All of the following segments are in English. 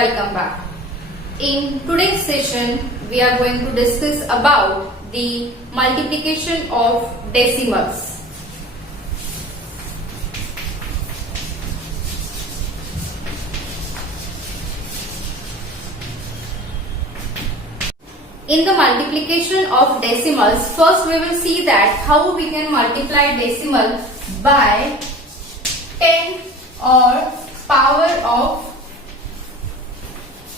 welcome back. In today's session, we are going to discuss about the multiplication of decimals. In the multiplication of decimals, first we will see that how we can multiply decimal by 10 or power of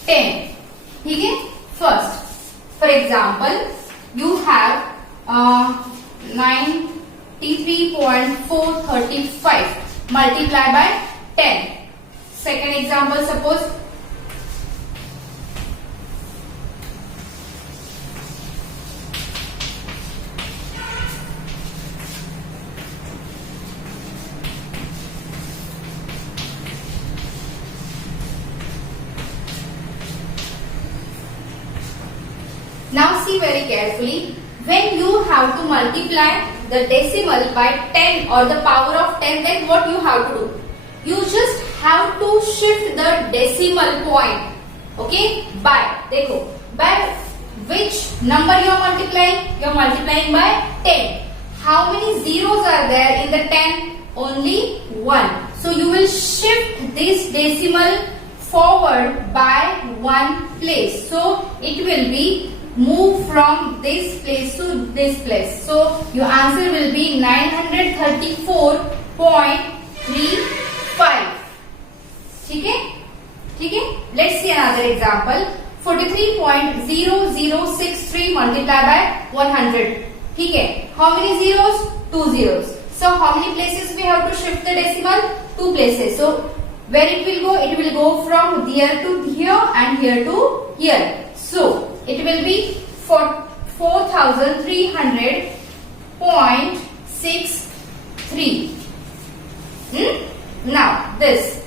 10. ठीक है, first for example you have 93.435 multiply by 10. Second example, suppose now see very carefully, when you have to multiply the decimal by 10 or the power of 10, then what you have to do? You just have to shift the decimal point. Okay, by, देखो, by which number you are multiplying? You are multiplying by 10. How many zeros are there in the 10? Only 1. So you will shift this decimal forward by 1 place. So it will be move from this place to this place. So your answer will be 934.35. ठीक है, ठीक है. Let's see another example. 43.0063 multiplied by 100. ठीक है. How many zeros? 2 zeros. So how many places we have to shift the decimal? 2 places. So where it will go? It will go from here to here and here to here. So it will be 4300.63. Now this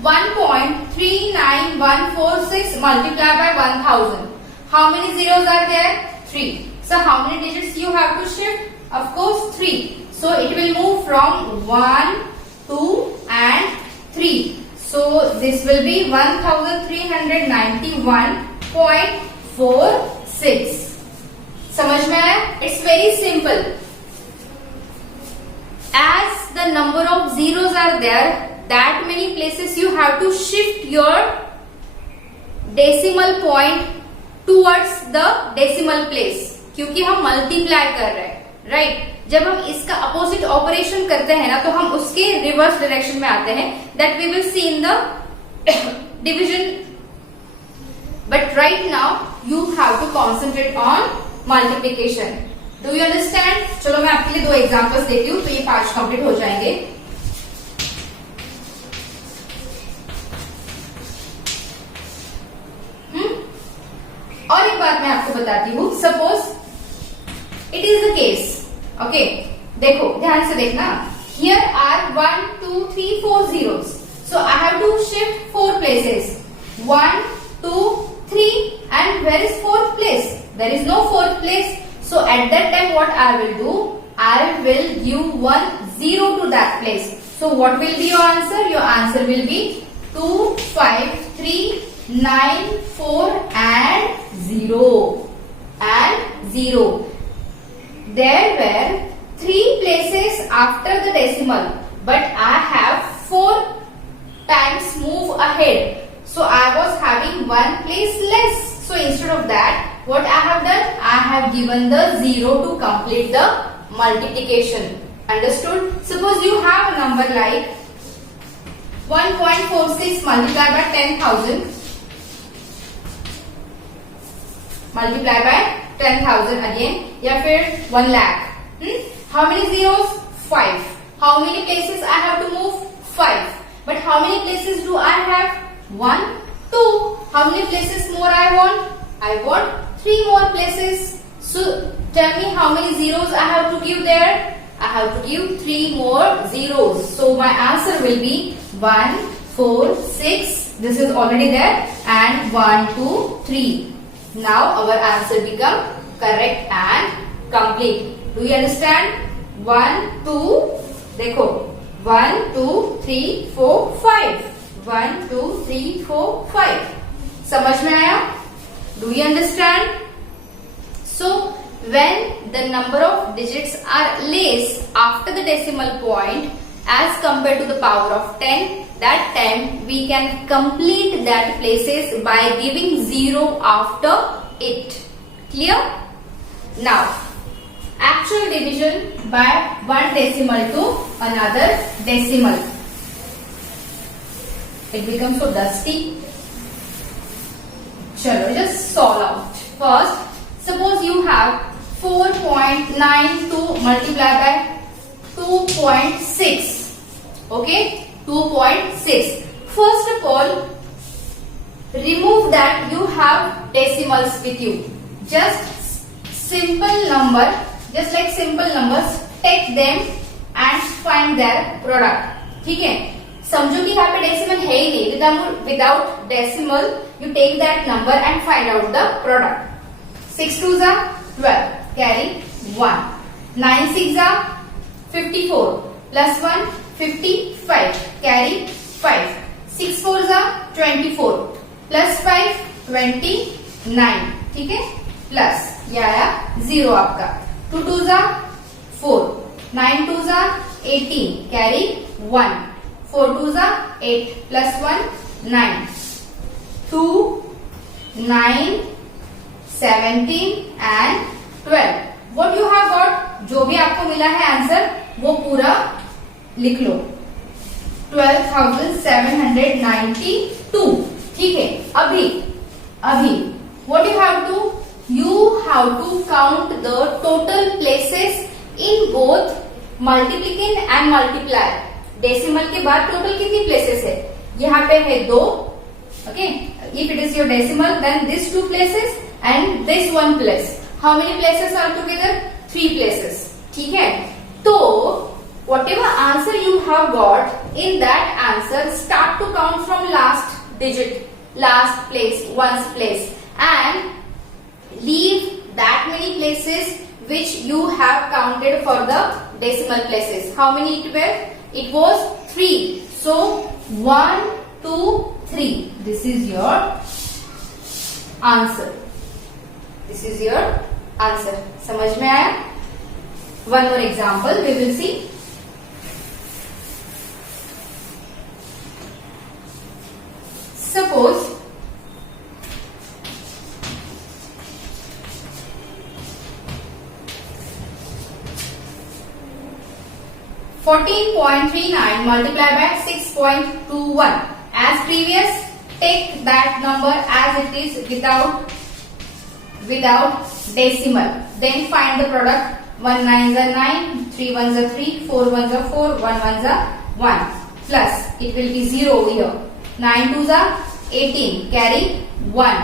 1.39146 multiplied by 1000. How many zeros are there? 3. So how many digits you have to shift? Of course 3. So it will move from 1, 2 and 3. So this will be 1391.46. समझ में आया? It's very simple. As the number of zeros are there, that many places you have to shift your decimal point towards the decimal place. क्योंकि हम multiply कर रहे हैं, right? जब हम इसका अपोजिट ऑपरेशन करते हैं ना, तो हम उसके रिवर्स डायरेक्शन में आते हैं. That we will see in the division. But right now you have to concentrate on multiplication. Do you understand? चलो मैं आपके लिए 2 एग्जांपल्स देती हूँ, तो ये 5 कंप्लीट हो जाएंगे. और एक बात मैं आपको बताती हूँ. Suppose it is the case, okay, देखो ध्यान से देखना. Here are 1, 2, 3, 4 zeros. So I have to shift 4 places. 1, 2, 3, and where is 4th place? There is no 4th place. So at that time what I will do? I will give 1 0 to that place. So what will be your answer? Your answer will be 2, 5, 3, 9, 4 and 0 and 0. There were 3 places after the decimal, but I have 4 times move ahead. So I was having 1 place less. So instead of that, what I have done? I have given the 0 to complete the multiplication. Understood? Suppose you have a number like 1.46 multiplied by 10,000. Multiply by 10,000 again. या फिर 1 lakh. How many zeros? 5. How many places I have to move? 5. But how many places do I have? 1, 2. How many places more I want? I want 3 more places. So tell me how many zeros I have to give there? I have to give 3 more zeros. So my answer will be 1, 4, 6. This is already there. And 1, 2, 3. Now our answer become correct and complete. Do you understand? 1, 2, देखो 1, 2, 3, 4, 5. 1 2 3 4 5. समझ में आया? Do you understand? So when the number of digits are less after the decimal point as compared to the power of 10, that time we can complete that places by giving 0 after it. Clear? Now, actual division by one decimal to another decimal. It becomes so dusty. Chalo, just solve out. First, suppose you have 4.92 multiplied by 2.6. Okay, 2.6. First of all, remove that you have decimals with you. Just simple number, just like simple numbers, take them and find their product. ठीक है? समझो कि यहाँ पे decimal है ही नहीं. Without decimal, you take that number and find out the product. 6 2s are 12. Carry 1. 9 6 are 54. Plus 1 55. Carry 5. 6 4s are 24. Plus 5 29. ठीक है? प्लस ये आया 0 आपका. 2 2s are 4. 9 2s are 18. Carry 1. 4 2s are 8. Plus 1 9. 2 9 17 and 12. What you have got? जो भी आपको मिला है आंसर वो पूरा लिख लो. 12,792. ठीक है? अभी what you have to? You have to count the total places in both multiplicand and multiplier. Decimal के बाद टोटल कितनी प्लेसेस है? यहाँ पे है 2. Okay, if it is your decimal, then these 2 places and this 1 place. How many places are together? 3 places. ठीक है? तो whatever answer you have got, in that answer start to count from last digit, last place, ones place, and leave that many places which you have counted for the decimal places. How many it were? It was 3. So 1 2 3. This is your answer. This is your answer. समझ में आया? One more example we will see. Suppose (14.39) multiplied by 6.21. As previous, take that number as it is without decimal. Then find the product. 1 9s are 9, 3 1s are 3, 4 1s are 4, 1 1s are 1. Plus, it will be 0 here. 9 2s are 18. Carry 1.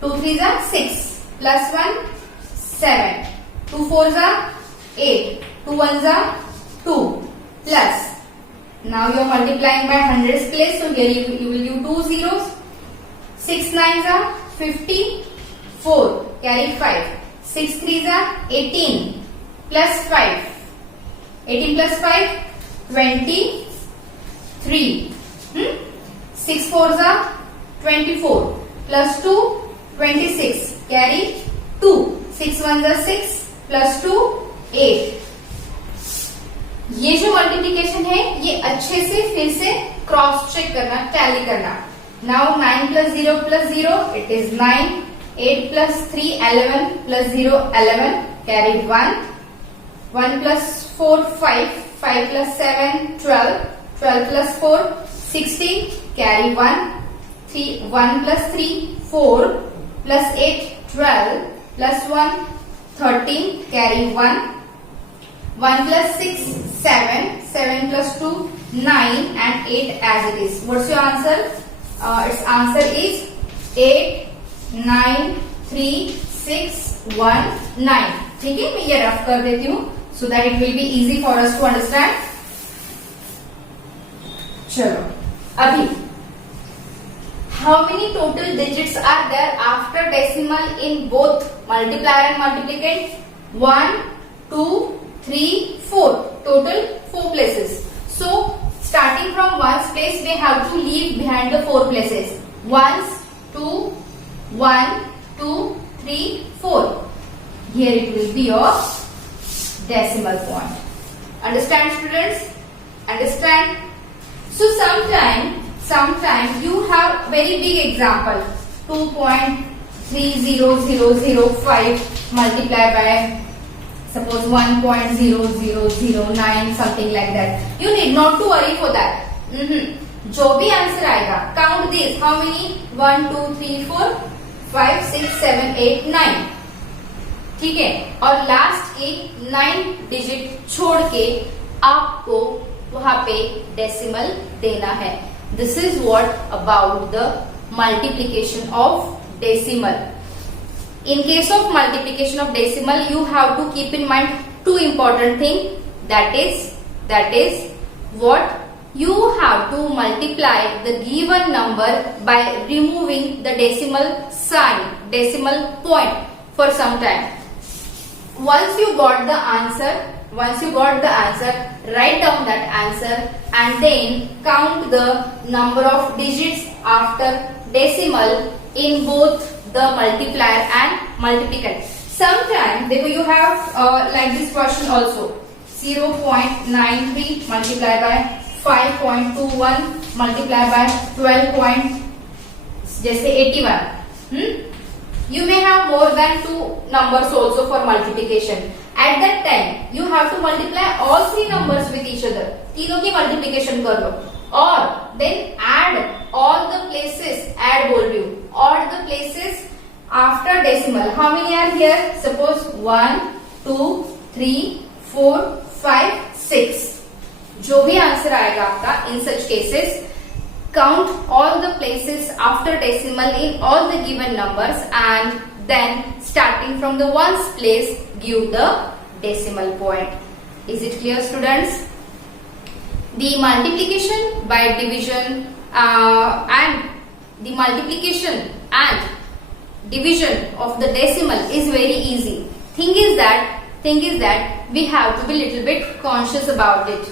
2 3s are 6. Plus 1, 7. 2 4s are 8. 2 1s are 2. Plus, now you are multiplying by hundreds place, so here you will use 2 zeros. 6 9s are 54. Carry 5. 6 3s are 18. Plus 5. 18 plus 5, 23. 6 4s are 24. Plus 2, 26. Carry 2. 6 1s are 6. Plus 2, 8. ये जो multiplication है ये अच्छे से फिर से cross check करना, tally करना. Now 9 plus 0 plus 0, it is 9. 8 plus 3, 11 plus 0, 11. Carry 1. 1 plus 4, 5. 5 plus 7, 12. 12 plus 4, 16. Carry 1. 1 plus 3, 4. Plus 8, 12. Plus 1, 13. Carry 1. 1 plus 6, 7. 7 plus 2, 9. And 8 as it is. What's your answer? Its answer is 8, 9, 3, 6, 1, 9. ठीक है? मैं ये rough कर देती हूँ so that it will be easy for us to understand. चलो अभी how many total digits are there after decimal in both multiplier and multiplicand? 1, 2, 3, 4. Total 4 places. So starting from ones place we have to leave behind the 4 places. Ones, 2, 1, 2, 3, 4. Here it will be your decimal point. Understand, students? Understand? So sometime you have very big example. 2.30005 multiplied by suppose 1.0009 something like that. You need not to worry for that. जो भी answer आएगा, count this. How many? 1, 2, 3, 4, 5, 6, 7, 8, 9. ठीक है. और last के 9 digit छोड़ के आपको वहां पे डेसिमल देना है. This is what about the multiplication of decimal. In case of multiplication of decimal, you have to keep in mind 2 important things. That is what you have to multiply the given number by removing the decimal sign, decimal point for some time. Once you got the answer, write down that answer and then count the number of digits after decimal in both the multiplier and multiplicand. Sometimes you have like this question also. 0.93 multiplied by 5.21 multiplied by 12.81. You may have more than 2 numbers also for multiplication. At that time, you have to multiply all 3 numbers with each other. तीनों की multiplication कर लो. Or then add all the places. Add बोल रही हूँ. All the places after decimal. How many are here? Suppose 1, 2, 3, 4, 5, 6. जो भी answer आएगा आपका in such cases, count all the places after decimal in all the given numbers and then starting from the ones place give the decimal point. Is it clear, students? The multiplication by division and the multiplication and division of the decimal is very easy. Thing is that we have to be little bit conscious about it.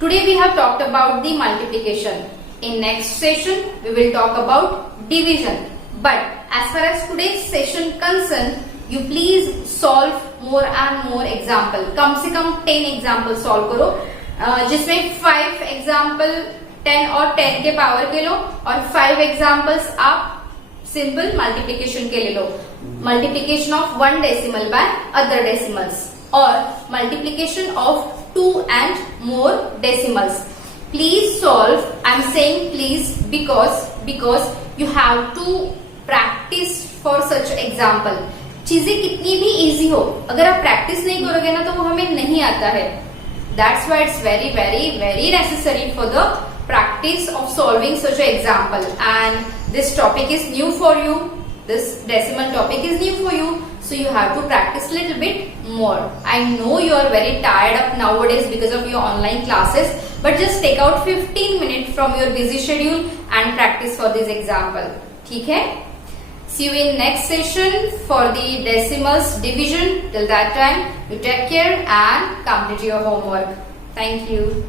Today we have talked about the multiplication. In next session we will talk about division. But as far as today's session concerned, you please solve more and more example. कम से कम 10 example solve करो, जिसमें 5 example 10 और 10 के power के लो और 5 examples आप simple multiplication के ले लो. Multiplication of 1 decimal by other decimals or multiplication of 2 and more decimals. Please solve. I am saying please because you have to practice for such example. चीजें कितनी भी easy हो, अगर आप practice नहीं करोगे ना तो वो हमें नहीं आता है. That's why it's very necessary for the practice of solving such an example. And this topic is new for you. This decimal topic is new for you. So you have to practice little bit more. I know you are very tired up nowadays because of your online classes, but just take out 15 minutes from your busy schedule and practice for this example. ठीक है? See you in next session for the decimals division. Till that time, you take care and complete your homework. Thank you.